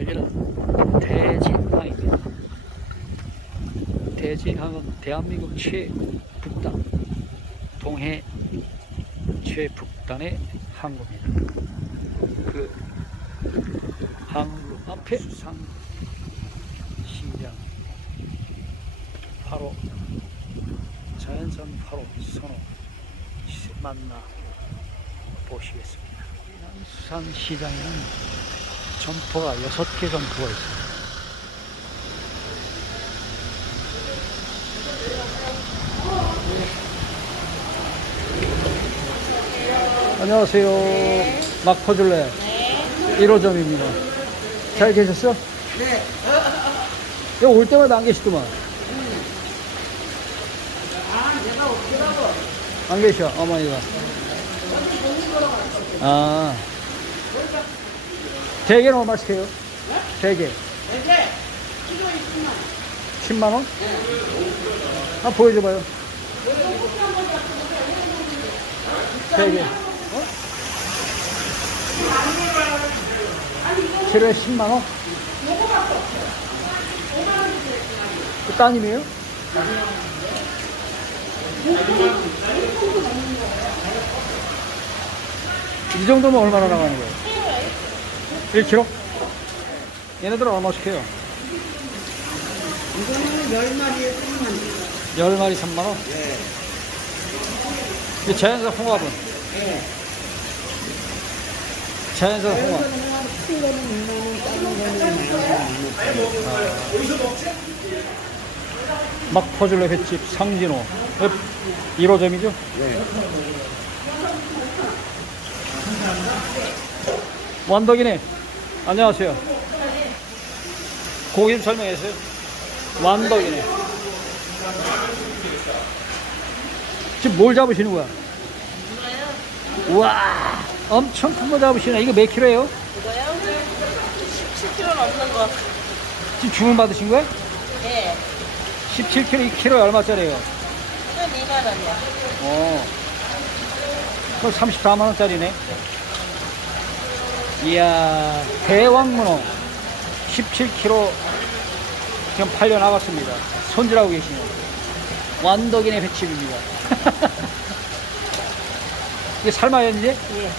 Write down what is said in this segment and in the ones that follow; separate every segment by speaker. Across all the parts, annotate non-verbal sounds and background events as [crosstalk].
Speaker 1: 여기는 대진항입니다. 대진항은 대한민국 최북단, 동해 최북단의 항구입니다. 그 항구 앞에 상 시장 바로 자연산 바로 선호 만나 보시겠습니다. 수산 시장에는 점포가 6개 점포가 있습니다. 안녕하세요. 막 퍼줄래. 1호점입니다. 잘 계셨어? 네. 여기 올 때마다 안 계시더만. 안 계셔, 어머니가. 아. 대게는 얼마씩 해요? 대게.
Speaker 2: 이게 키로 20만
Speaker 1: 10만원? 한번 보여줘봐요. 대게. 어? 키로에 10만 원? 그 따님이에요? 이 정도면 얼마나 나가는 거예요? 1kg? 얘네들은 얼마씩 해요?
Speaker 2: 이거는 10마리에 3만
Speaker 1: 10마리 3만원?
Speaker 2: 네.
Speaker 1: 이 자연산 홍합은?
Speaker 2: 네.
Speaker 1: 자연산 홍합.
Speaker 2: 큰 거는 6만 원, 작은 거는 만 원.
Speaker 1: 막 퍼줄레 횟집 상진호. 1호점이죠?
Speaker 2: 네.
Speaker 1: 완덕이네. 안녕하세요. 고기 좀 설명해 주세요. 완덕이네. 지금 뭘 잡으시는 거야? 우와, 엄청 큰 거 잡으시네. 이거 몇 킬로예요?
Speaker 3: 이거요? 17kg 넘는 거.
Speaker 1: 지금 주문 받으신 거야?
Speaker 3: 예.
Speaker 1: 17kg, 2kg 얼마짜리예요?
Speaker 3: 이건 2만 원이야.
Speaker 1: 어. 그럼 34만 원짜리네. 이야, 대왕문어 17kg 지금 팔려 나갔습니다. 손질하고 계시네요. 완덕인의 횟집입니다. [laughs] 이게 삶아요, 이제?
Speaker 3: 예.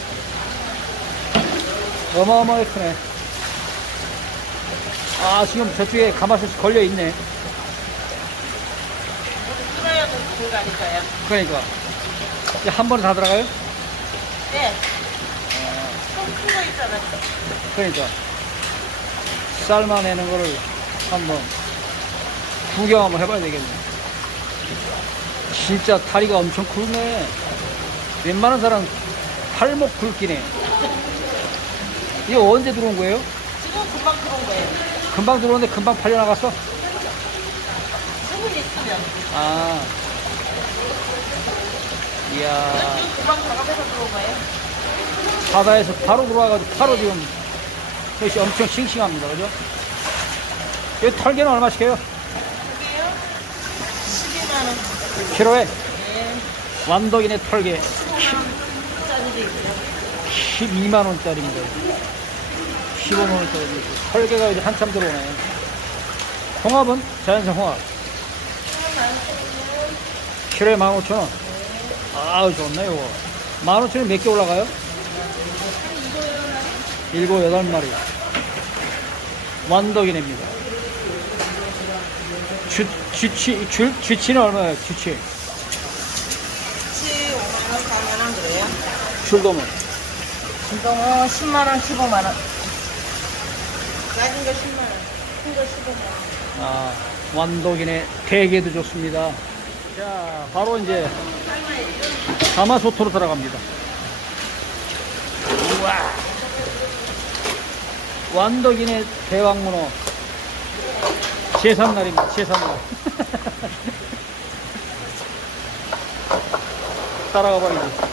Speaker 1: 어마어마하게 크네. 아, 지금 저쪽에 가마솥이 걸려 있네.
Speaker 3: 끓여야 들어가니까요.
Speaker 1: 그러니까. 이제 한 번에 다 들어가요?
Speaker 3: 예. 좀큰거 있잖아요.
Speaker 1: 그러니까 삶아내는 거를 한번 구경 한번 해봐야 되겠네. 진짜 다리가 엄청 굵네. 웬만한 사람 팔목 굵기네. 이거 언제 들어온 거예요?
Speaker 3: 지금 금방 들어온 거예요.
Speaker 1: 금방 들어오는데 금방 팔려나갔어?
Speaker 3: 수분 있으면.
Speaker 1: 아. 이야,
Speaker 3: 지금 금방 작업해서 들어온 거예요.
Speaker 1: 바다에서 바로 들어와가지고 바로 지금 햇이 엄청 싱싱합니다. 그죠? 이 털개는 얼마씩 해요?
Speaker 3: 이게요? 12만 원.
Speaker 1: 키로에?
Speaker 3: 예.
Speaker 1: 완덕이네 털개
Speaker 3: 짜리도 있고요.
Speaker 1: 12만 원짜리입니다. 15만 원짜리. 털개가 이제 한참 들어오네. 홍합은 자연산 홍합. 키로에 15,000원. 아우 좋네 요거. 15,000원 몇 개 올라가요? 일곱 여덟 마리. 완덕이네입니다. 쥐, 쥐치, 쥐, 쥐치는 얼마예요? 쥐치.
Speaker 3: 5만 원, 4만 원 그래요.
Speaker 1: 줄돔은?
Speaker 3: 이거는 10만 원, 15만 원. 작은 거 10만 원, 큰 거 15만 원.
Speaker 1: 아, 완독이네. 대게도 좋습니다. 자, 바로 이제 가마솥으로 들어갑니다. 우와. 완덕이네 대왕문어. 제삼날입니다. 제삼날. [laughs] 따라가 봐야지.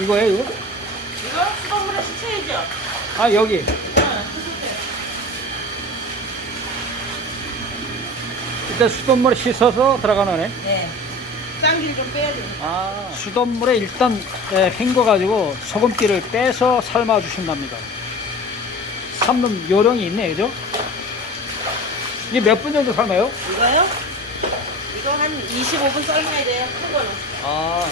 Speaker 1: 이거예요, 이거?
Speaker 3: 이거 수돗물에 식혀야죠.
Speaker 1: 아, 여기. 일단 수돗물에 씻어서 들어가는 애.
Speaker 3: 네. 짱길 좀 빼야 돼요.
Speaker 1: 아, 수돗물에 일단 예, 헹궈가지고 소금기를 빼서 삶아 주신답니다. 삶는 요령이 있네, 그죠? 이게 몇 분 정도 삶아요?
Speaker 3: 이거요? 이거 한 25분 삶아야 돼요. 큰 거는.
Speaker 1: 아,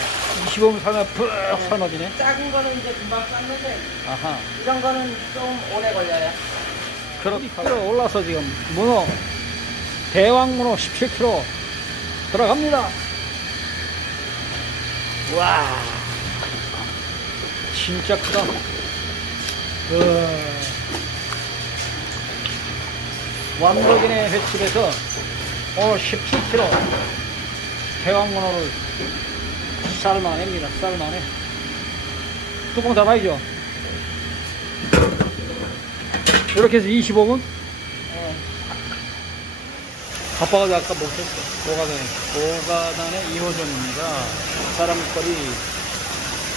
Speaker 1: 25분 삶아 푹 삶아지네.
Speaker 3: 작은 거는 이제 금방 삶는데
Speaker 1: 아하.
Speaker 3: 이런 거는 좀 오래 걸려요.
Speaker 1: 그렇게 올라서 지금 문어, 대왕 문어 17kg 들어갑니다. 와, 진짜 크다. 우와. 완덕인의 횟집에서 오늘 17kg 대왕 문어를 삶아냅니다. 삶아내. 뚜껑 닫아야죠. 이렇게 해서 25분?
Speaker 3: 네.
Speaker 1: 바빠가지고 아까 못했어. 오가단에. 오가단의 2호점입니다. 사람거리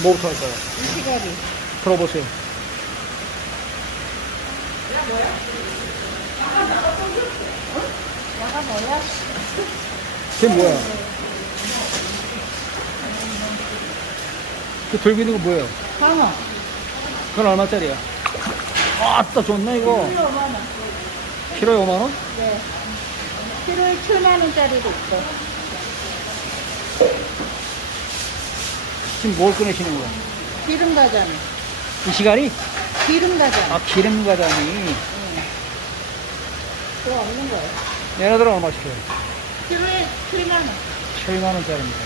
Speaker 1: 뭐부터 할까요?
Speaker 3: 이 시간이.
Speaker 1: 들어보세요.
Speaker 3: 야가 뭐야?
Speaker 1: 그게 뭐야? 그 들고 있는 거 뭐예요?
Speaker 3: 방어.
Speaker 1: 그건 얼마짜리야? 아따 좋네 이거.
Speaker 3: 5만 원.
Speaker 1: 키로에 5만원?
Speaker 3: 네. 키로에 7만 원짜리도 있어.
Speaker 1: 지금 뭘 꺼내시는 거야?
Speaker 3: 기름 가자미.
Speaker 1: 이 시간이?
Speaker 3: 기름 가자미.
Speaker 1: 아 기름 가자니.
Speaker 3: 그거 없는 거예요.
Speaker 1: 얘네들은 얼마 시켜요?
Speaker 3: 키로에 7만 원.
Speaker 1: 7만 원짜리입니다.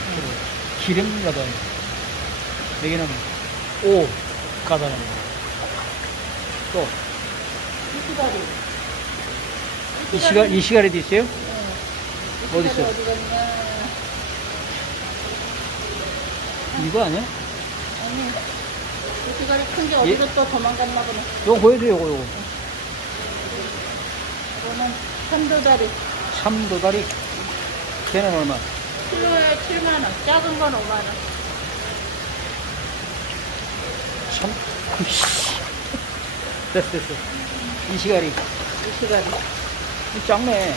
Speaker 1: 기름 가자니. 여기는 5 가자입니다. 또.
Speaker 3: 이
Speaker 1: 시간, 이 시간에도 있어요? 어디
Speaker 3: 갔냐?
Speaker 1: 이거 아니야?
Speaker 3: 아니. 이시가리 큰게 어디서 또 도망갔나 보네.
Speaker 1: 요거 보여줘요, 요거, 요거.
Speaker 3: 이거는 삼도다리.
Speaker 1: 참도다리. 걔는 얼마?
Speaker 3: 키로에 7만 원. 작은 건 5만 원.
Speaker 1: 참, 으이씨. 됐어, 됐어. 이 시간이.
Speaker 3: 이시가리.
Speaker 1: 이 작네.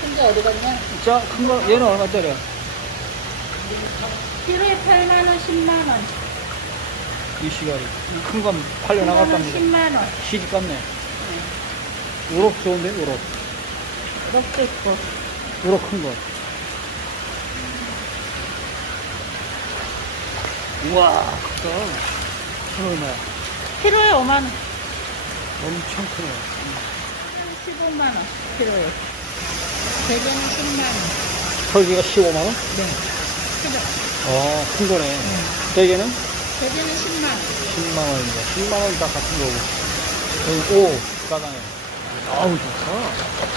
Speaker 3: 큰게 어디 갔냐?
Speaker 1: 자, 큰 거, 얘는 얼마짜리야?
Speaker 3: 키로에 8만 원, 10만 원.
Speaker 1: 이 시간이. 큰건 팔려 나갔답니다.
Speaker 3: 10만 원.
Speaker 1: 시집 갔네. 우럭 좋은데, 우럭.
Speaker 3: 이렇게 있고.
Speaker 1: 우럭 큰 거. 우와, 크다. 큰 얼마야?
Speaker 3: 키로에 5만 원.
Speaker 1: 엄청 크네.
Speaker 3: 15만 원. 키로에. 대게는 10만 원.
Speaker 1: 털기가 15만 원?
Speaker 3: 네. 크죠?
Speaker 1: 어, 큰 거네. 대게는
Speaker 3: 대게는 10만 원.
Speaker 1: 10만 원입니다. 10만원 다 같은 거고. 여기 5, 가당에. 아우, 좋다.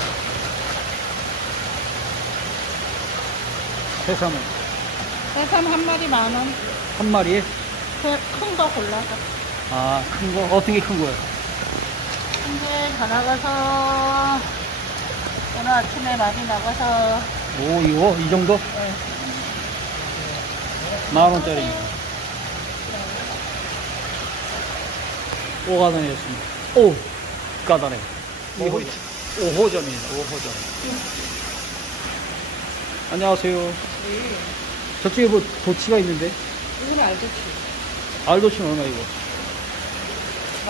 Speaker 1: 해삼은
Speaker 3: 해삼 한 마리 만 원.
Speaker 1: 한 마리에?
Speaker 3: 큰거 골라서.
Speaker 1: 아, 큰 거? 어떤 게 큰 거야?
Speaker 3: 근데 다 나가서 오늘 아침에 많이 나가서
Speaker 1: 오, 이거? 이 정도?
Speaker 3: 네.
Speaker 1: 만 원짜리. 5가단이었습니다. 오! 가단에. 5호, 5호점입니다. 5호점. 안녕하세요. 저쪽에 뭐 도치가 있는데?
Speaker 3: 이건 알겠지.
Speaker 1: 알도치는 얼마 이거?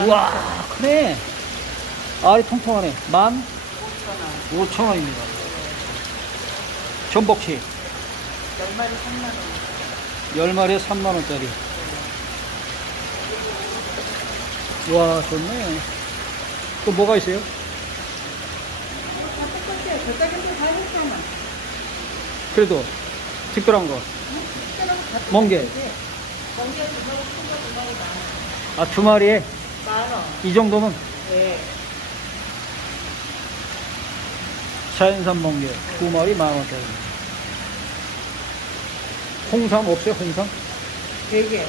Speaker 1: 우와, 크네. 알이 통통하네. 만
Speaker 3: 5천 원.
Speaker 1: 5천 원입니다. 전복치
Speaker 3: 10마리 3만 원.
Speaker 1: 10마리에 3만 원짜리. 와, 좋네. 또 뭐가 있어요?
Speaker 3: 똑같아요. 저쪽에서 다 했잖아.
Speaker 1: 그래도 특별한 거. 멍게.
Speaker 3: 멍게 큰거 원.
Speaker 1: 아, 두 마리에
Speaker 3: 만 원.
Speaker 1: 이 정도면
Speaker 3: 네.
Speaker 1: 자연산 멍게 두 마리 만 원짜리. 홍삼 없어요? 홍삼?
Speaker 3: 되게.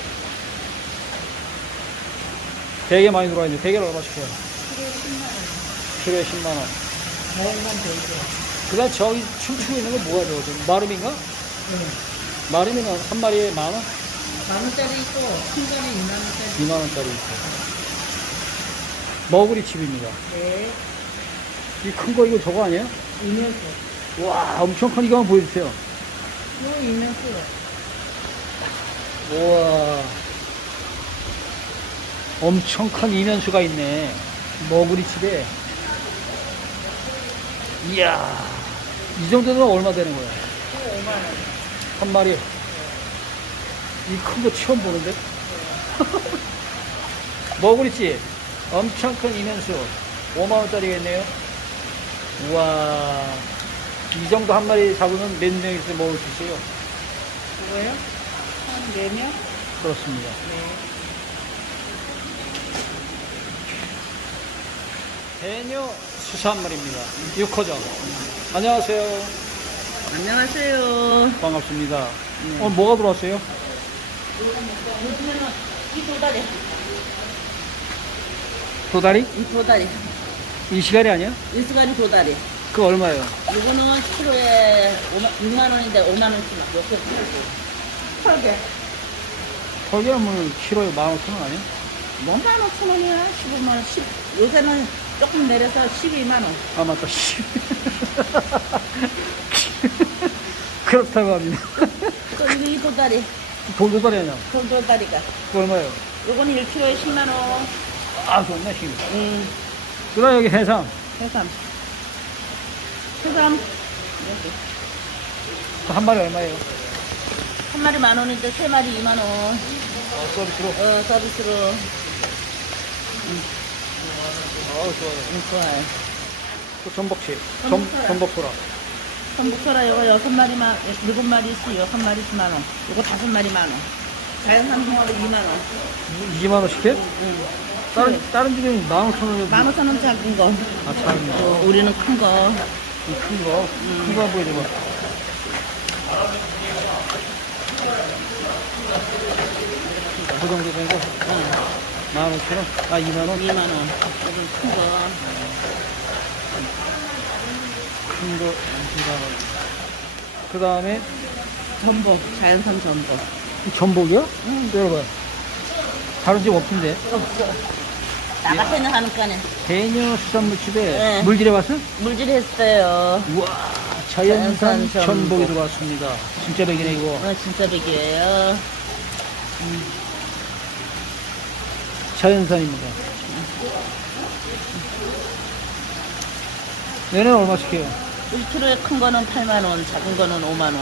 Speaker 1: 되게 많이 들어와 있는데 대게를 얼마씩 해요?
Speaker 3: 키로에 10만 원.
Speaker 1: 키로에 10만 원.
Speaker 3: 자연산 되게.
Speaker 1: 그 다음 저기 춤추고 있는 건 뭐가 저거? 좀 마름인가?
Speaker 3: 네.
Speaker 1: 마름이는 한 마리에 만 원?
Speaker 3: 만 원짜리 있고 큰 거는 2만 원짜리.
Speaker 1: 2만 원짜리 있고. 머구리 칩입니다.
Speaker 3: 네.
Speaker 1: 이 큰 거 이거 저거 아니에요?
Speaker 3: 이면서.
Speaker 1: 와, 엄청 큰 이거 한번 보여주세요.
Speaker 3: 요 이면수.
Speaker 1: 우와. 엄청 큰 이면수가 있네. 머구리 집에. 이야. 이 정도면 얼마 되는 거야?
Speaker 3: 5만원.
Speaker 1: 한 마리. 이 큰 거 처음 보는데? [laughs] 머구리 집. 엄청 큰 이면수. 5만원짜리겠네요. 우와. 이 정도 한 마리 잡으면 몇 명이서 먹을 수 있어요?
Speaker 3: 그거요? 한 4명?
Speaker 1: 그렇습니다.
Speaker 3: 네.
Speaker 1: 해녀 수산물입니다. 6호점. 안녕하세요.
Speaker 3: 안녕하세요.
Speaker 1: 반갑습니다. 오늘 뭐가 들어왔어요?
Speaker 3: 요즘에는 이 도다리.
Speaker 1: 도다리?
Speaker 3: 이 도다리.
Speaker 1: 이 시간이 아니야?
Speaker 3: 이 시간이 도다리.
Speaker 1: 그 얼마예요?
Speaker 3: 이거는 키로에 6만 원인데 5만 원씩 몇개 팔고. 8개.
Speaker 1: 털개는 키로에 15,000원 아니야?
Speaker 3: 뭐만 5천 원이야? 15만 원. 10, 요새는 조금 내려서 12만 원.
Speaker 1: 아, 맞다. 씨. [laughs] 그렇다고 합니다.
Speaker 3: 또 이거 이 도다리.
Speaker 1: 돌도다리 아니야?
Speaker 3: 돌도다리가.
Speaker 1: 그 얼마예요?
Speaker 3: 요거는 1kg에 10만 원.
Speaker 1: 아, 좋네, 지금.
Speaker 3: 음,
Speaker 1: 그 다음 여기 해삼.
Speaker 3: 해삼. 해삼. 여기.
Speaker 1: 그한 마리 얼마예요?
Speaker 3: 한 마리 만 원인데 세 마리 2만 원.
Speaker 1: 어, 서비스로.
Speaker 3: 어, 서비스로.
Speaker 1: 어, 좋아요.
Speaker 3: 음, 좋아요.
Speaker 1: 또 전복치. 전,
Speaker 3: 전복소라.
Speaker 1: 전복소라.
Speaker 3: 전복소라 요거 여섯 마리만, 일곱 마리씩 여섯 마리씩 만 원. 요거 다섯 마리 만 원. 자연산 홍어로 2만 원.
Speaker 1: 2만원씩 해?
Speaker 3: 응.
Speaker 1: 다른, 다른 집에는 15,000원이면.
Speaker 3: 만 오천 원 작은 거.
Speaker 1: 아, 참.
Speaker 3: 어, 우리는 큰 거.
Speaker 1: 이큰 거. 큰거 한번 보여줘 봐. 그 정도 된 거?
Speaker 3: 응.
Speaker 1: 15,000원? 아, 2만원?
Speaker 3: 2만 원. 요건 큰 거.
Speaker 1: 큰 거, 2만원. 그 다음에,
Speaker 3: 전복. 자연산 전복.
Speaker 1: 이 전복이요?
Speaker 3: 응.
Speaker 1: 열어봐요. 다른 집 없던데.
Speaker 3: 없어. 나 같으면 하는 거네.
Speaker 1: 대녀 수산물집에
Speaker 3: 네.
Speaker 1: 물질해 왔어?
Speaker 3: 물질 했어요.
Speaker 1: 우와, 자연산
Speaker 3: 자연산 전복.
Speaker 1: 전복이 들어왔습니다. 진짜 백이네, 이거.
Speaker 3: 어, 진짜 백이에요.
Speaker 1: 자연산입니다. 얘는 얼마씩 해요?
Speaker 3: 1kg에 큰 거는 8만 원, 작은 거는 5만 원.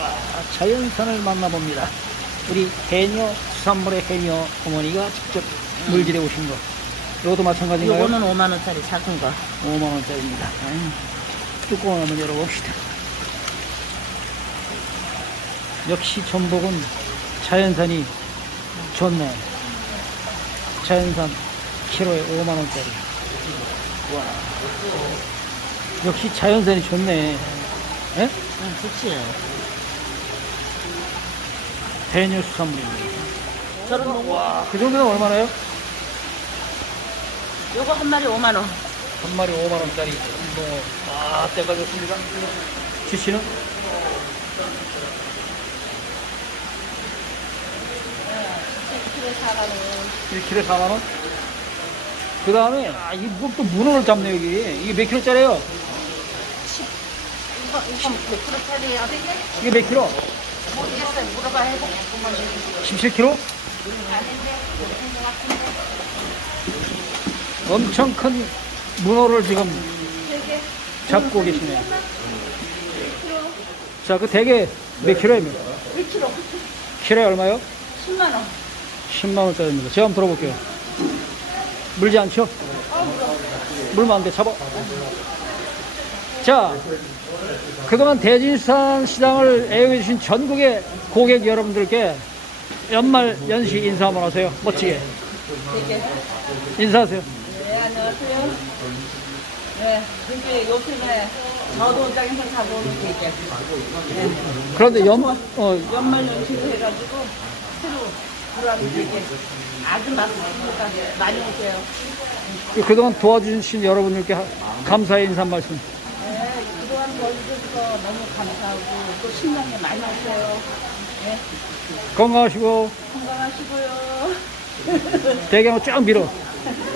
Speaker 1: 아, 자연산을 만나봅니다. 우리 해녀 수산물의 해녀 어머니가 직접 물질해 오신 거. 이것도 마찬가지인가요?
Speaker 3: 요거는 5만 원짜리 작은 거.
Speaker 1: 5만 원짜리입니다. 뚜껑을 한번 열어봅시다. 역시 전복은 자연산이 좋네. 자연산 키로에 5만 원짜리. 와. 역시 자연산이 좋네. 예?
Speaker 3: 응, 좋지.
Speaker 1: 대녀 수산물입니다.
Speaker 3: 저런 거,
Speaker 1: 와, 그 정도면 얼마나요?
Speaker 3: 요거 한 마리 5만 원.
Speaker 1: 한 마리 5만 원짜리 뭐, 아, 때가 좋습니다. 지씨는?
Speaker 3: 1kg에 4만 원.
Speaker 1: 1kg에 4만 원? 그 다음에, 아, 이게 뭐또 문어를 잡네, 여기. 이게 몇 킬로짜리예요?
Speaker 3: 이거, 이거 몇 킬로짜리예요?
Speaker 1: 이게 몇 킬로?
Speaker 3: 모르겠어요. 물어봐 해보고.
Speaker 1: 17킬로? 엄청 큰 문어를 지금 잡고 계시네요. 자, 그 대게 몇 킬로입니까?
Speaker 3: 1kg.
Speaker 1: 킬로에 얼마요?
Speaker 3: 10만 원.
Speaker 1: 10만 원짜리입니다. 제가 한번 들어볼게요. 물지 않죠? 물면 안 돼. 잡아. 자, 그동안 대진산 시장을 애용해 주신 전국의 고객 여러분들께 연말 연시 인사 한번 하세요. 멋지게. 인사하세요.
Speaker 3: 네, 안녕하세요. 네, 이게 요즘에 저도장에서 잡아오는 되게. 네.
Speaker 1: 그런데 연, 어,
Speaker 3: 연말 연시로 해가지고 새로 들어가는 되게 아주 맛있으니까 많이 오세요.
Speaker 1: 그동안 도와주신 여러분들께 하- 감사의 인사 한 말씀.
Speaker 3: 네, 그동안 도와주셔서 너무 감사하고 또 신나게 많이 오세요. 네,
Speaker 1: 건강하시고,
Speaker 3: 건강하시고요.
Speaker 1: 한번 쫙 밀어. [laughs]